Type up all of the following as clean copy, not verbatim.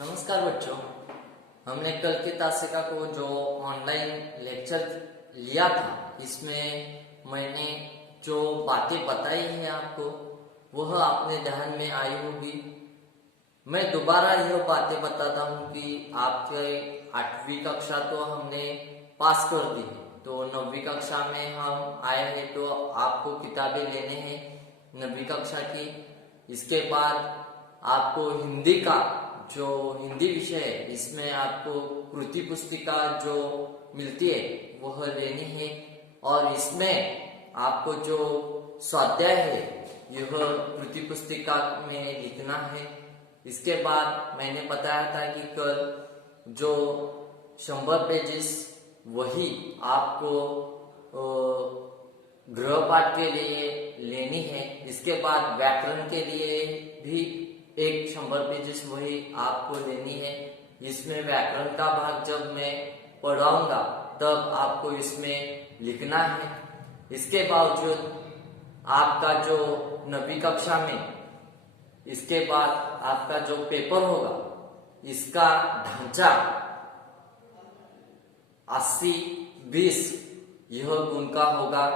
नमस्कार बच्चों। हमने कल की तासिका को जो ऑनलाइन लेक्चर लिया था, इसमें मैंने जो बातें बताई है आपको, वह आपने ध्यान में आई होगी। मैं दोबारा यह बातें बताता हूँ कि आपके 8वीं कक्षा तो हमने पास कर दी है, तो 9वीं कक्षा में हम आए हैं, तो आपको किताबें लेने हैं 9वीं कक्षा की। इसके बाद आपको हिंदी का जो हिंदी विषय है, इसमें आपको कृति पुस्तिका जो मिलती है वह लेनी है, और इसमें आपको जो स्वाध्याय है यह कृति पुस्तिका में लिखना है। इसके बाद मैंने बताया था कि कल जो 100 पेजेस वही आपको गृहपाठ के लिए लेनी है। इसके बाद व्याकरण के लिए भी एक 100 पेजेस वही आपको लेनी है। इसमें व्याकरण का भाग जब मैं पढ़ाऊंगा तब आपको इसमें लिखना है। इसके बावजूद आपका जो 9वीं कक्षा में इसके बाद आपका जो पेपर होगा, इसका ढांचा 80-20 यह गुण का होगा।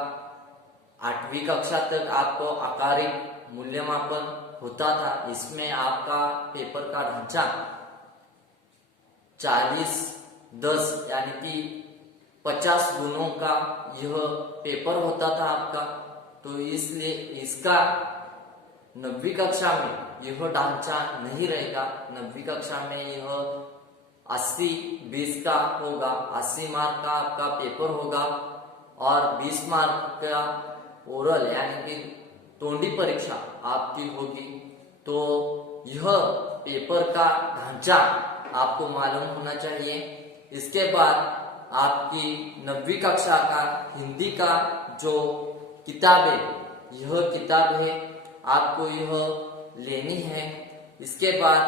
8वीं कक्षा तक आपको आकारिक मूल्यमापन होता था, इसमें आपका पेपर का ढांचा 40-10 यानी कि 50 गुणों का यह पेपर होता था आपका। तो इसलिए इसका 9वीं कक्षा में यह ढांचा नहीं रहेगा। 9वीं कक्षा में यह 80-20 का होगा। 80 मार्क का आपका पेपर होगा और 20 मार्क का ओरल यानी कि टोंडी परीक्षा आपकी होगी। तो यह पेपर का ढांचा आपको मालूम होना चाहिए। इसके बाद आपकी 9वीं कक्षा का हिंदी का जो किताब है, यह किताब है आपको यह लेनी है। इसके बाद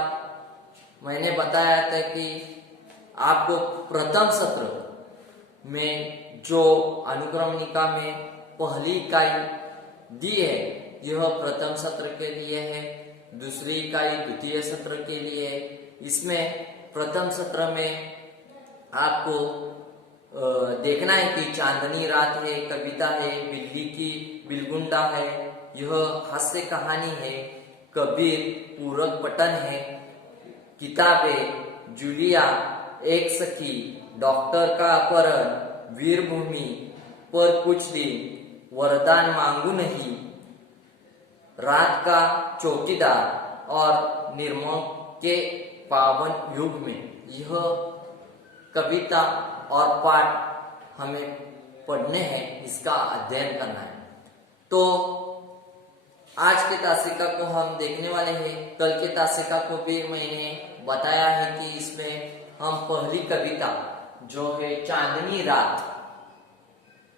मैंने बताया था कि आपको प्रथम सत्र में जो अनुक्रमणिका में पहली इकाई दी है, यह प्रथम सत्र के लिए है। दूसरी इकाई द्वितीय सत्र के लिए है। इसमें प्रथम सत्र में आपको देखना है कि चांदनी रात है, कविता है, बिल्ली की बिलगुंडा है, यह हास्य कहानी है, कबीर पूरक पठन है, किताबें जूलिया, एक सखी, डॉक्टर का अपहरण, वीरभूमि, पर कुछ दिन, वरदान मांगू नहीं, रात का चौकीदार और निर्मोह के पावन युग में, यह कविता और पाठ हमें पढ़ने हैं, इसका अध्ययन करना है। तो आज के तासिका को हम देखने वाले हैं। कल के तासिका को भी मैंने बताया है कि इसमें हम पहली कविता जो है चांदनी रात,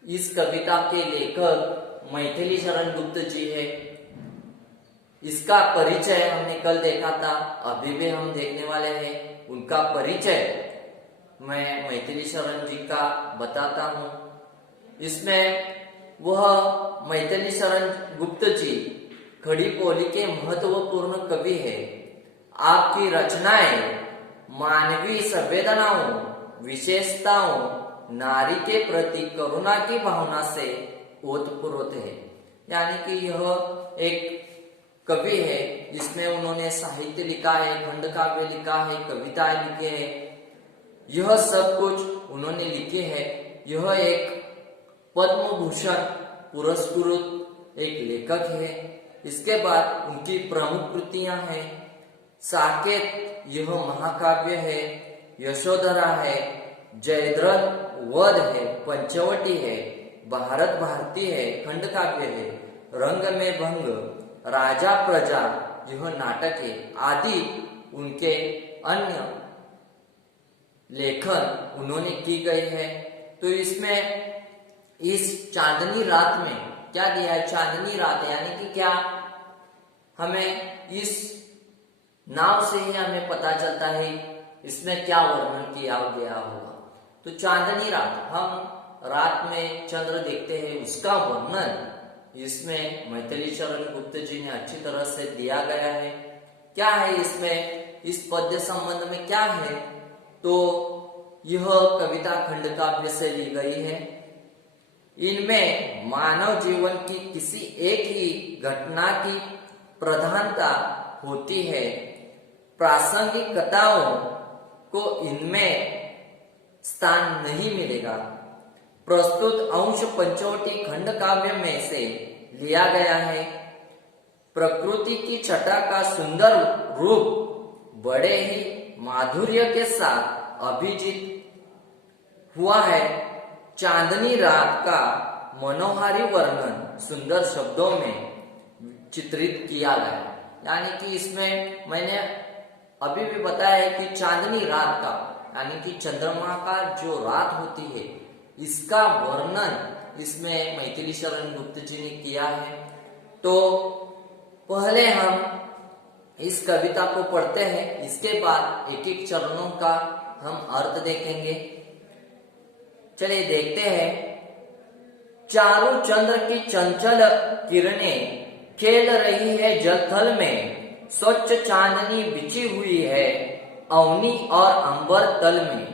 इस कविता के लेखक मैथिली शरण गुप्त जी है। इसका परिचय हमने कल देखा था, अभी भी हम देखने वाले हैं। उनका परिचय मैं मैथिली शरण जी का बताता हूँ। इसमें वह मैथिली शरण गुप्त जी खड़ी बोली के महत्वपूर्ण कवि है। आपकी रचनाएं मानवीय संवेदनाओं, विशेषताओं, नारी के प्रति करुणा की भावना से ओतप्रोत है। यानी कि यह एक कवि है जिसमें उन्होंने साहित्य लिखा है, खंड काव्य लिखा है, कविताएं लिखे हैं, यह सब कुछ उन्होंने लिखे हैं। यह एक पद्म भूषण पुरस्कृत एक लेखक है। इसके बाद उनकी प्रमुख कृतियां हैं साकेत, यह महाकाव्य है, यशोधरा है, जयद्रथ वध है, पंचवटी है, भारत भारती है, खंड काव्य है, रंग में भंग, राजा प्रजा, यह नाटक है, आदि उनके अन्य लेखन उन्होंने की गई है। तो इसमें इस चांदनी रात में क्या दिया है? चांदनी रात यानी कि क्या, हमें इस नाम से ही हमें पता चलता है इसमें क्या वर्णन किया गया होगा। तो चांदनी रात, हम रात में चंद्र देखते हैं, उसका वर्णन इसमें मैथिली शरण गुप्त जी ने अच्छी तरह से दिया गया है। क्या है इसमें? इस पद्य संबंध में क्या है, तो यह कविता खंड काव्य से ली गई है। इनमें मानव जीवन की किसी एक ही घटना की प्रधानता होती है। प्रासंगिक कथाओं को इनमें स्थान नहीं मिलेगा। प्रस्तुत अंश पंचवटी खंड काव्य में से लिया गया है। प्रकृति की छटा का सुंदर रूप बड़े ही माधुर्य के साथ अभिजीत हुआ है। चांदनी रात का मनोहारी वर्णन सुंदर शब्दों में चित्रित किया गया। यानी कि इसमें मैंने अभी भी बताया है कि चांदनी रात का यानी कि चंद्रमा का जो रात होती है, इसका वर्णन इसमें मैथिली शरण गुप्त जी ने किया है। तो पहले हम इस कविता को पढ़ते हैं, इसके बाद एक एक चरणों का हम अर्थ देखेंगे। चलिए देखते हैं। चारु चंद्र की चंचल किरणें खेल रही है जलथल में, स्वच्छ चांदनी बिछी हुई है अवनी और अंबर तल में।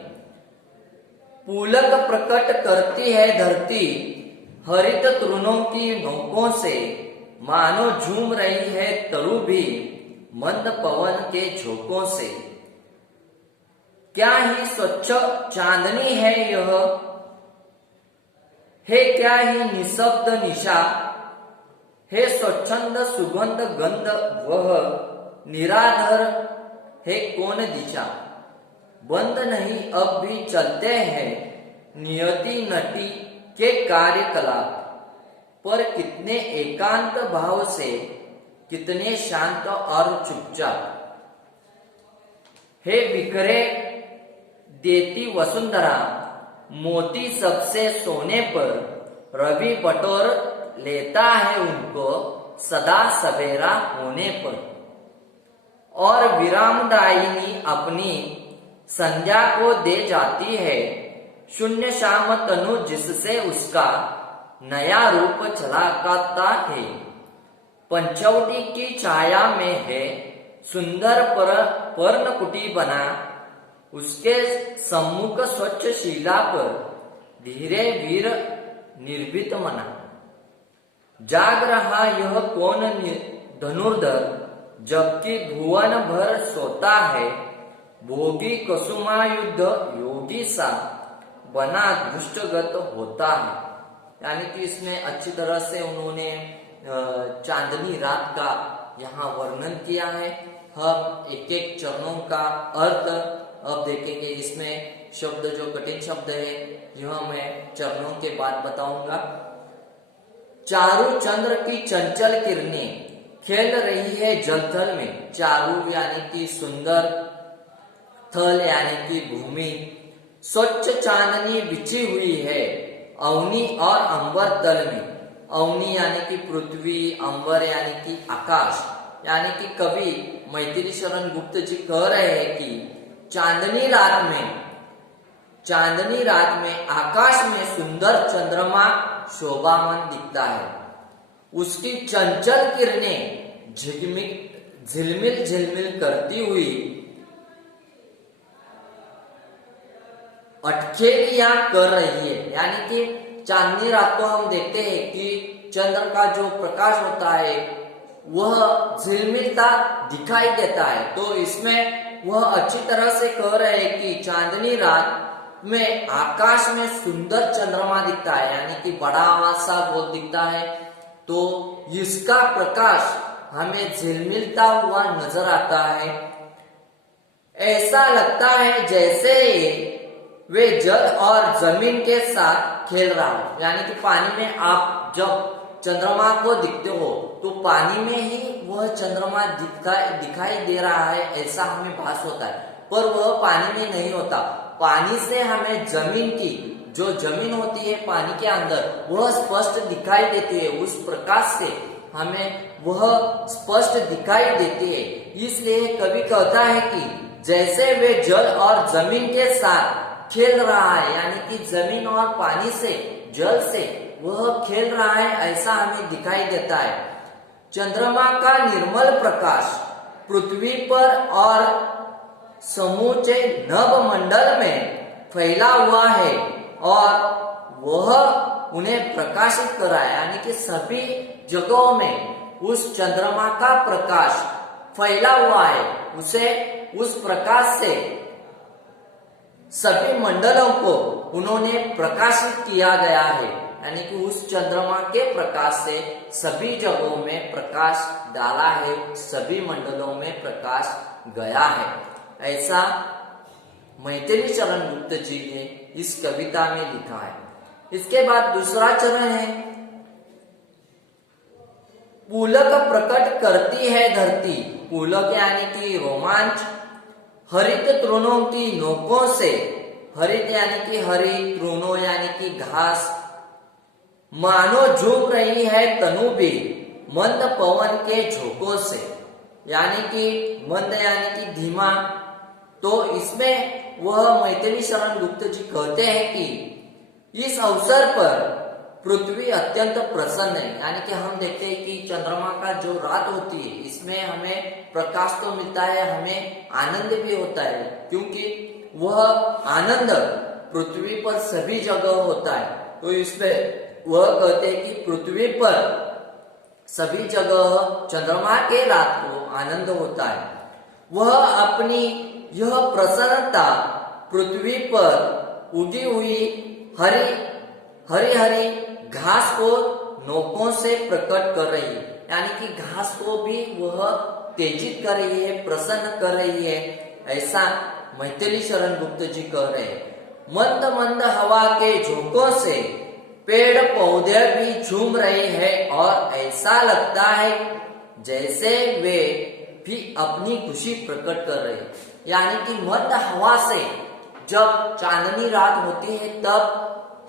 पुलक प्रकट करती है धरती हरित तृणों की नोकों से, मानो झूम रही है तरु भी मंद पवन के झोंकों से। क्या ही स्वच्छ चांदनी है यह, है क्या ही निशब्द निशा, है स्वच्छंद सुगंध गंध वह, निराधर है कौन दिशा। बंद नहीं अब भी चलते हैं नियति नटी के कार्यकलाप, पर कितने एकांत भाव से, कितने शांत और चुपचाप। हे बिखरे देती वसुंधरा, मोती सबसे सोने पर, रवि बटोर लेता है उनको सदा सवेरा होने पर। और विरामदायिनी अपनी संध्या को दे जाती है, शून्य श्याम तनु जिससे उसका नया रूप झलकता है। पंचवटी की छाया में है सुंदर पर्णकुटी बना, उसके सम्मुख स्वच्छ शिला पर धीरे वीर निर्भीत मना। जाग रहा यह कौन धनुर्धर, जबकि भुवन भर सोता है। भोगी कुसुमायुद्ध योगी सा बना दृष्टगत होता है। यानी कि इसमें अच्छी तरह से उन्होंने चांदनी रात का यहाँ वर्णन किया है। हम एक एक चरणों का अर्थ अब देखेंगे। इसमें शब्द जो कठिन शब्द है यह मैं चरणों के बाद बताऊंगा। चारु चंद्र की चंचल किरणें खेल रही है जलथल में। चारु यानी कि सुंदर, थल यानी कि भूमि, स्वच्छ चांदनी बिछी हुई है अवनी और अंबर तल में। अवनी यानी कि पृथ्वी, अंबर यानी कि आकाश। यानी कि कवि मैथिली शरण गुप्त जी कह रहे हैं कि चांदनी रात में आकाश में सुंदर चंद्रमा शोभामान दिखता है। उसकी चंचल किरणें झिलमिल झिलमिल करती हुई अटखेलियां कर रही है। यानी कि चांदनी रात को हम देखते हैं कि चंद्र का जो प्रकाश होता है वह झिलमिलता दिखाई देता है। तो इसमें वह अच्छी तरह से कह रहे हैं कि चांदनी रात में आकाश में सुंदर चंद्रमा दिखता है, यानी कि बड़ा सा गोल दिखता है। तो इसका प्रकाश हमें झिलमिलता हुआ नजर आता है। ऐसा लगता है जैसे वे जल और जमीन के साथ खेल रहा हो। यानी कि पानी में आप जब चंद्रमा को दिखते हो तो पानी में ही वह चंद्रमा दिखाई दे रहा है, ऐसा हमें भास होता है। पर वह पानी में नहीं होता। पानी से हमें जमीन की जो जमीन होती है पानी के अंदर वह स्पष्ट दिखाई देती है। उस प्रकाश से हमें वह स्पष्ट दिखाई देती है। इसलिए कवि कहता है कि जैसे वे जल और जमीन के साथ खेल रहा है, यानी कि जमीन और पानी से, जल से वह खेल रहा है, ऐसा हमें दिखाई देता है। चंद्रमा का निर्मल प्रकाश पृथ्वी पर और समूचे नभ मंडल में फैला हुआ है और वह उन्हें प्रकाशित कर रहा है, यानी कि सभी जगहों में उस चंद्रमा का प्रकाश फैला हुआ है। उसे उस प्रकाश से सभी मंडलों को उन्होंने प्रकाशित किया गया है, यानी कि उस चंद्रमा के प्रकाश से सभी जगहों में प्रकाश डाला है, सभी मंडलों में प्रकाश गया है। ऐसा मैथिली चरण गुप्त जी ने इस कविता में लिखा है। इसके बाद दूसरा चरण है, पुलक प्रकट करती है धरती। पुलक यानी कि रोमांच, हरित तृणों की नोकों से, हरित यानी कि हरित, तृणों यानी कि घास, मानो झूम रही है तनु भी मंद पवन के झोंकों से, यानी कि मंद यानी कि धीमा। तो इसमें वह मैथिली शरण गुप्त जी कहते हैं कि इस अवसर पर पृथ्वी अत्यंत प्रसन्न है, यानी कि हम देखते हैं कि चंद्रमा का जो रात होती है इसमें हमें प्रकाश तो मिलता है, हमें आनंद भी होता है, क्योंकि वह आनंद पृथ्वी पर सभी जगह होता है। तो इसमें वह कहते हैं कि पृथ्वी पर सभी जगह चंद्रमा के रात को आनंद होता है। वह अपनी यह प्रसन्नता पृथ्वी पर उगी हुई हरी हरी घास को नोकों से प्रकट कर रही है, यानी कि घास को भी वह तेजित कर रही है, प्रसन्न कर रही है। ऐसा मैथिली शरण गुप्त जी कह रहे हैं। मंद मंद हवा के झोंकों से पेड़ पौधे भी झूम रहे हैं और ऐसा लगता है जैसे वे भी अपनी खुशी प्रकट कर रहे हैं, यानी कि मंद हवा से जब चांदनी रात होती है तब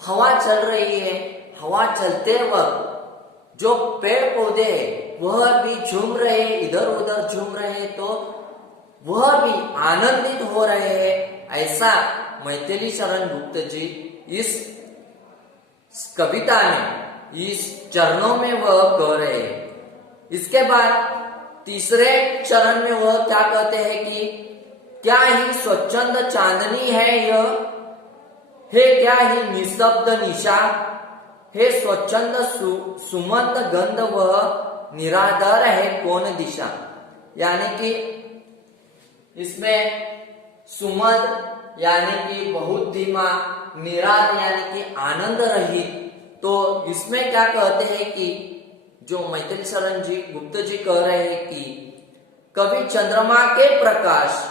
हवा चल रही है, हवा चलते वक्त जो पेड़ पौधे हैं वह भी झूम रहे हैं, इधर उधर झूम रहे हैं, तो वह भी आनंदित हो रहे हैं। ऐसा मैथिली शरण गुप्त जी इस कविता में, इस चरणों में वह कह रहे हैं। इसके बाद तीसरे चरण में वह क्या कहते हैं कि क्या ही स्वच्छंद चांदनी है यह, हे क्या ही निशब्द निशा, हे स्वच्छंद सुमंत गंध वह निराधार है कौन दिशा। यानी कि इसमें सुमंत यानी कि बहुत धीमा, निराद यानी कि आनंद रहित। तो इसमें क्या कहते हैं कि जो मैथिली शरण जी गुप्त जी कह रहे हैं कि कवि चंद्रमा के प्रकाश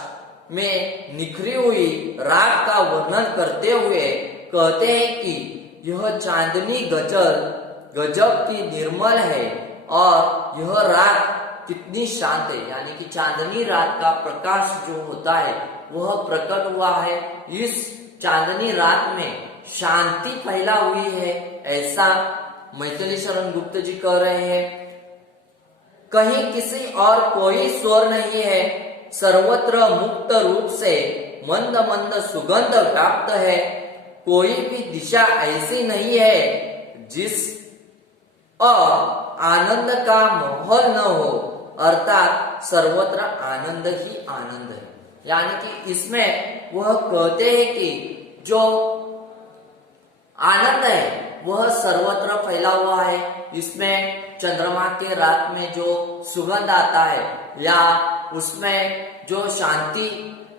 में निखरी हुई रात का वर्णन करते हुए कहते हैं कि यह चांदनी गजब की निर्मल है और यह रात कितनी शांत है, यानी कि चांदनी रात का प्रकाश जो होता है वह प्रकट हुआ है। इस चांदनी रात में शांति फैला हुई है, ऐसा मैथिली शरण गुप्त जी कह रहे हैं। कहीं किसी और कोई स्वर नहीं है, सर्वत्र मुक्त रूप से मंद मंद सुगंध व्याप्त है, कोई भी दिशा ऐसी नहीं है जिस आनंद का माहौल न हो, अर्थात सर्वत्र आनंद ही आनंद है। यानी कि इसमें वह कहते हैं कि जो आनंद है वह सर्वत्र फैला हुआ है। इसमें चंद्रमा के रात में जो सुगंध आता है या उसमें जो शांति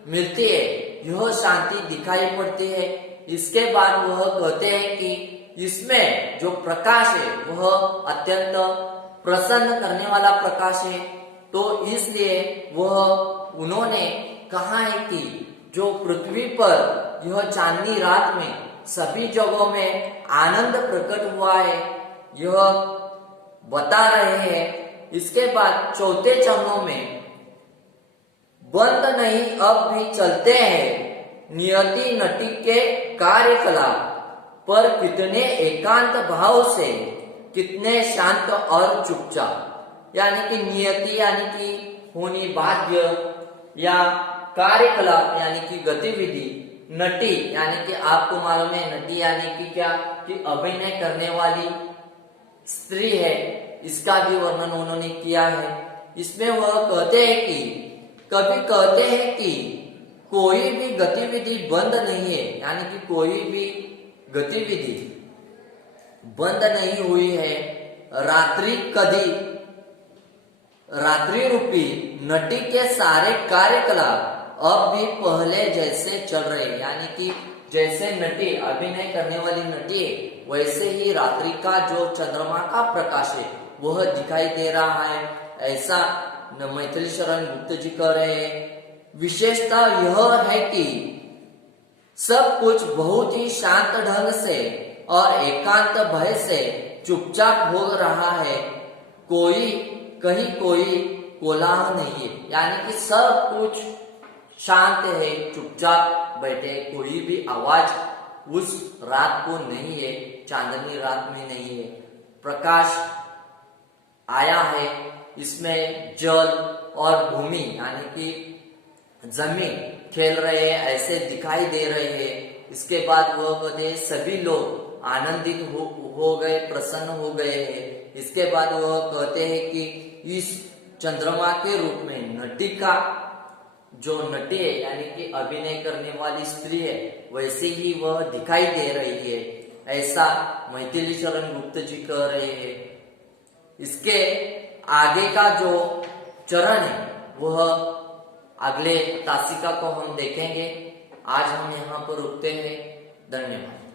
मिलती है, यह शांति दिखाई पड़ती है। इसके बाद वह कहते हैं कि इसमें जो प्रकाश है वह अत्यंत प्रसन्न करने वाला प्रकाश है। तो इसलिए वह उन्होंने कहा है कि जो पृथ्वी पर यह चांदनी रात में सभी जगहों में आनंद प्रकट हुआ है, यह बता रहे हैं। इसके बाद चौथे चरणों में बंद नहीं अब भी चलते हैं नियति नटी के कार्यकलाप पर, कितने एकांत भाव से, कितने शांत और चुपचाप। यानी कि नियति यानी कि होनी बाध्य या कार्यकलाप यानी कि गतिविधि, नटी यानी कि आपको मालूम है नटी यानी कि क्या कि अभिनय करने वाली स्त्री है, इसका भी वर्णन उन्होंने किया है। इसमें वह कहते हैं कि कवि कहते हैं कि कोई भी गतिविधि बंद नहीं है, यानी कि कोई भी गतिविधि बंद नहीं हुई है। रात्रि रूपी नटी के सारे कार्यकलाप अब भी पहले जैसे चल रहे हैं, यानी कि जैसे नटी अभिनय करने वाली नटी है, वैसे ही रात्रि का जो चंद्रमा का प्रकाश है वह दिखाई दे रहा है, ऐसा मैथिली शरण गुप्त जी कह रहे हैं। विशेषता यह है कि सब कुछ बहुत ही शांत ढंग से और एकांत भय से चुपचाप हो रहा है, कहीं कोई कोलाहल नहीं है, यानी कि सब कुछ शांत है, चुपचाप बैठे, कोई भी आवाज उस रात को नहीं है, चांदनी रात में नहीं है। प्रकाश आया है, इसमें जल और भूमि यानी कि जमीन खेल रहे हैं, ऐसे दिखाई दे रहे हैं। इसके बाद वह कहते सभी लोग आनंदित हो गए, प्रसन्न हो गए हैं। इसके बाद वह कहते हैं कि इस चंद्रमा के रूप में नटी का जो नटी है, यानी कि अभिनय करने वाली स्त्री है, वैसे ही वह दिखाई दे रही है, ऐसा मैथिली शरण गुप्त जी कह रहे हैं। इसके आगे का जो चरण है वह अगले तासिका को हम देखेंगे। आज हम यहाँ पर रुकते हैं। धन्यवाद।